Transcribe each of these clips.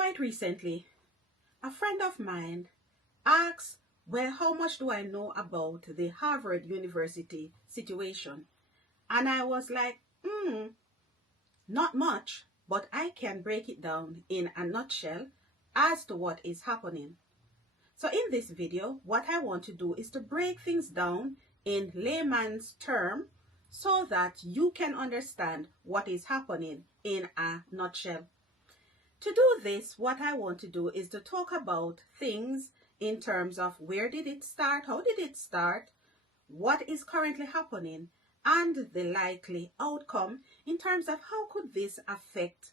Quite recently, a friend of mine asked, well, how much do I know about the Harvard University situation? And I was like, not much, but I can break it down in a nutshell as to what is happening. So in this video, what I want to do is to break things down in layman's term so that you can understand what is happening in a nutshell. To do this, what I want to do is to talk about things in terms of where did it start, how did it start, what is currently happening, and the likely outcome in terms of how could this affect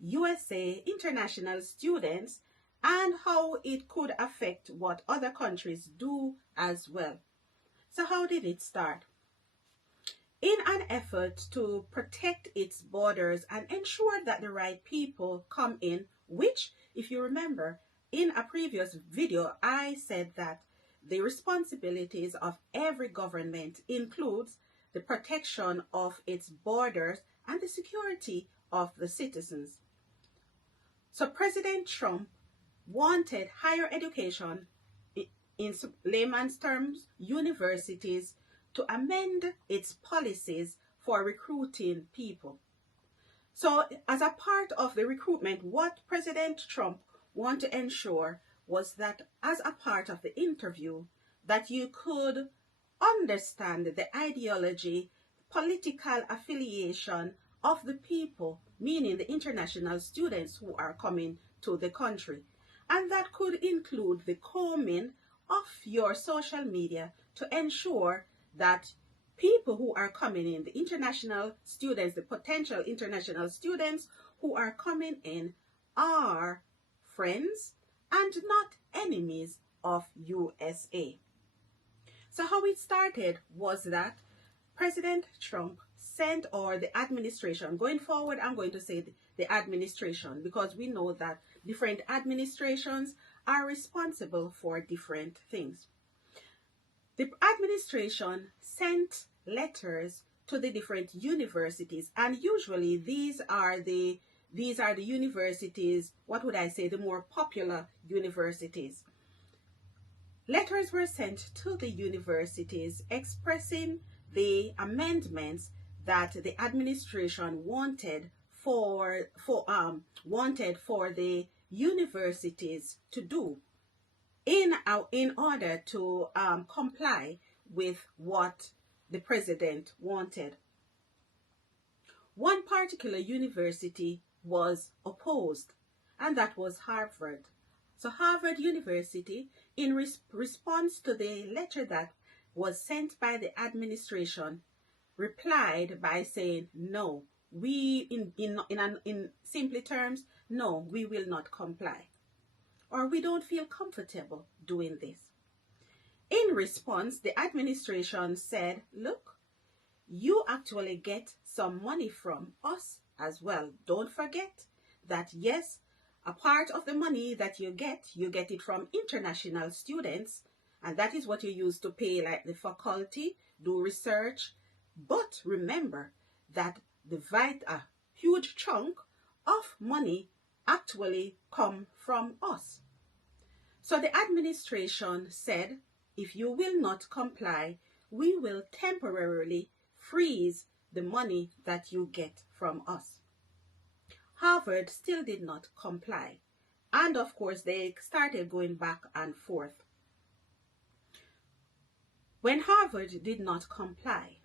USA international students and how it could affect what other countries do as well. So how did it start? In an effort to protect its borders and ensure that the right people come in, which, if you remember, in a previous video, I said that the responsibilities of every government includes the protection of its borders and the security of the citizens. So President Trump wanted higher education, in layman's terms, universities, to amend its policies for recruiting people. So as a part of the recruitment, what President Trump wanted to ensure was that as a part of the interview, that you could understand the ideology, political affiliation of the people, meaning the international students who are coming to the country. And that could include the combing of your social media to ensure that people who are coming in, the international students, the potential international students who are coming in, are friends and not enemies of USA. So how it started was that President Trump sent, or the administration, going forward I'm going to say the administration, because we know that different administrations are responsible for different things. The administration sent letters to the different universities, and usually these are the universities, what would I say, the more popular universities. Letters were sent to the universities expressing the amendments that the administration wanted for the universities to do in order to comply with what the president wanted. One particular university was opposed, and that was Harvard. So Harvard University, in response to the letter that was sent by the administration, replied by saying, no, we, in simple terms, no, we will not comply, or we don't feel comfortable doing this. In response, the administration said, look, you actually get some money from us as well. Don't forget that, yes, a part of the money that you get it from international students, and that is what you use to pay like the faculty, do research. But remember that a huge chunk of money actually come from us. So the administration said, if you will not comply, we will temporarily freeze the money that you get from us. Harvard still did not comply, and of course they started going back and forth. When Harvard did not comply,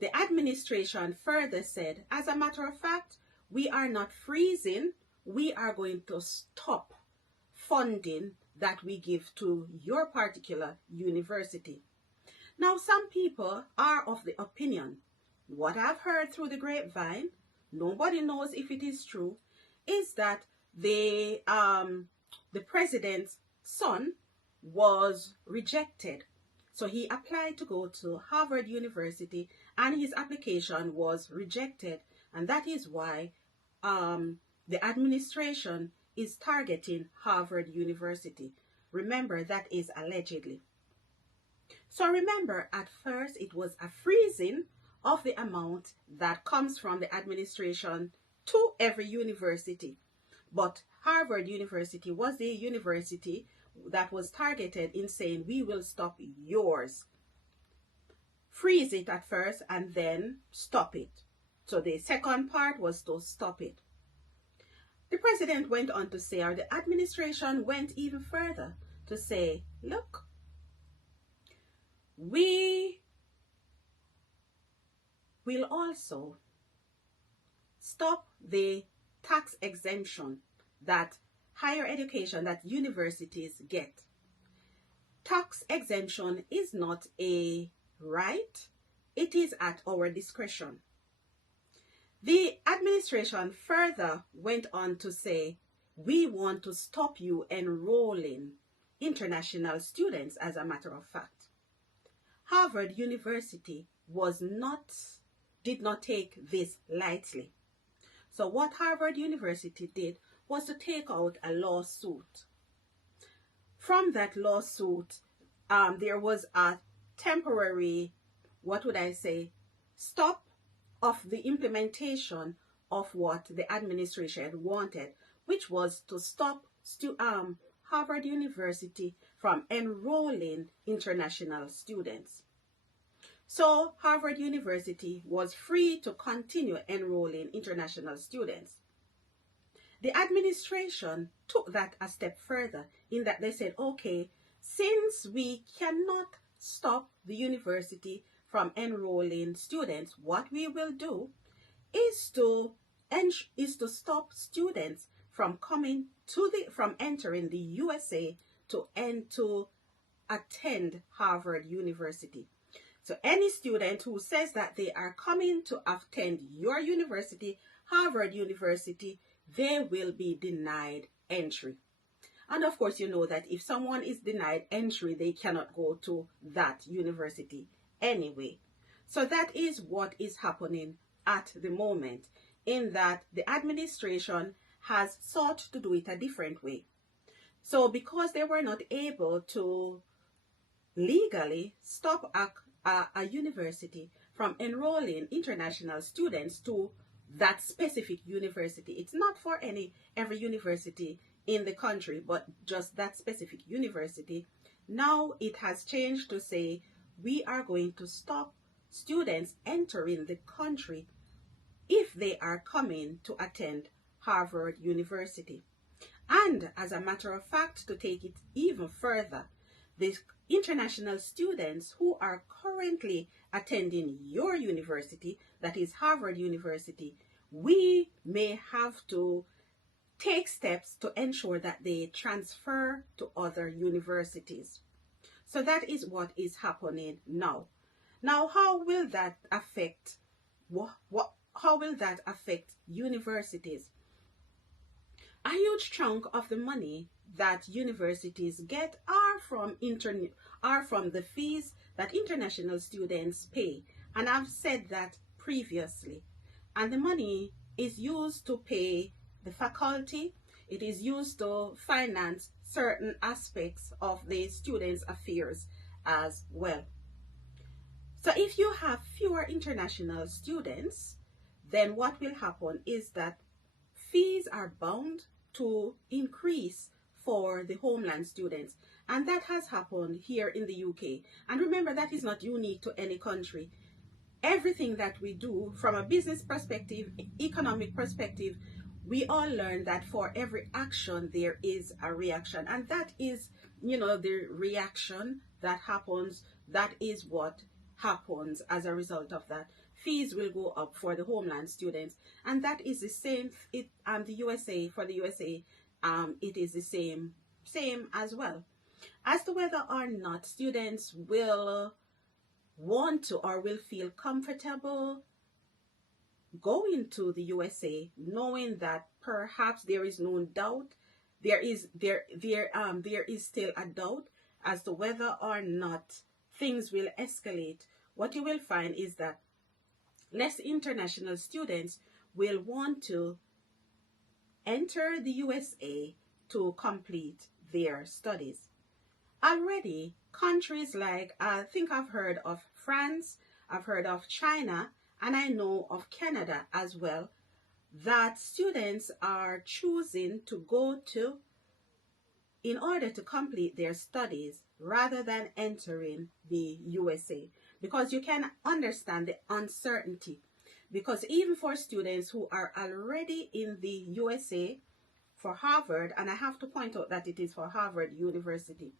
the administration further said, as a matter of fact, we are not freezing, we are going to stop funding that we give to your particular university. Now, some people are of the opinion, what I've heard through the grapevine, nobody knows if it is true, is that the president's son was rejected. So he applied to go to Harvard University and his application was rejected. And that is why the administration is targeting Harvard University. Remember, that is allegedly. So remember, at first it was a freezing of the amount that comes from the administration to every university. But Harvard University was the university that was targeted in saying, we will stop yours. Freeze it at first and then stop it. So the second part was to stop it. The president went on to say, or the administration went even further to say, look, we will also stop the tax exemption that higher education, that universities get. Tax exemption is not a right, it is at our discretion. The administration further went on to say, we want to stop you enrolling international students, as a matter of fact. Harvard University did not take this lightly. So what Harvard University did was to take out a lawsuit. From that lawsuit, there was a temporary, stop of the implementation of what the administration wanted, which was to stop Harvard University from enrolling international students. So Harvard University was free to continue enrolling international students. The administration took that a step further in that they said, okay, since we cannot stop the university from enrolling students, what we will do is to stop students from entering the USA to attend Harvard University. So any student who says that they are coming to attend your university, Harvard University, they will be denied entry. And of course, you know that if someone is denied entry, they cannot go to that university anyway. So that is what is happening at the moment, in that the administration has sought to do it a different way. So because they were not able to legally stop a university from enrolling international students to that specific university, it's not for every university in the country, but just that specific university. Now it has changed to say, we are going to stop students entering the country if they are coming to attend Harvard University. And as a matter of fact, to take it even further, the international students who are currently attending your university, that is Harvard University, we may have to take steps to ensure that they transfer to other universities. So that is what is happening now. Now, how will that affect universities? A huge chunk of the money that universities get are from the fees that international students pay. And I've said that previously. And the money is used to pay the faculty. It is used to finance certain aspects of the students' affairs as well. So if you have fewer international students, then what will happen is that fees are bound to increase for the homeland students. And that has happened here in the UK. And remember, that is not unique to any country. Everything that we do from a business perspective, economic perspective, we all learn that for every action there is a reaction. And that is, the reaction that happens, that is what happens as a result of that. Fees will go up for the homeland students, and that is the same. The USA, for the USA, it is the same as well. As to whether or not students will want to or will feel comfortable going to the USA, knowing that perhaps there is no doubt, there is still a doubt as to whether or not things will escalate. What you will find is that less international students will want to enter the USA to complete their studies. Already, countries like, I think I've heard of France, I've heard of China, and I know of Canada as well, that students are choosing to go to in order to complete their studies rather than entering the USA. Because you can understand the uncertainty. Because even for students who are already in the USA for Harvard, and I have to point out that it is for Harvard University,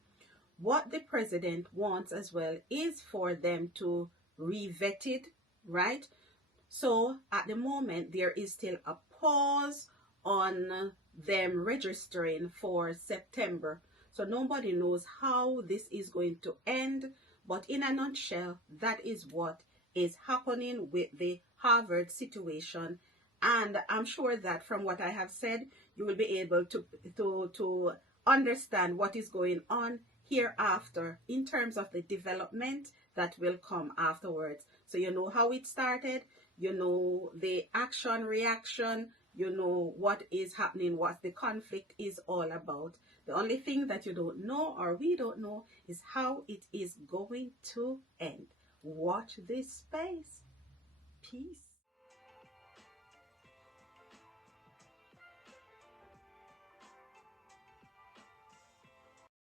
what the president wants as well is for them to re-vet it, right? So at the moment, there is still a pause on them registering for September. So nobody knows how this is going to end. But in a nutshell, that is what is happening with the Harvard situation. And I'm sure that from what I have said, you will be able to understand what is going on hereafter in terms of the development that will come afterwards. So you know how it started, you know the action, reaction, you know what is happening, what the conflict is all about. The only thing that you don't know, or we don't know, is how it is going to end. Watch this space. Peace.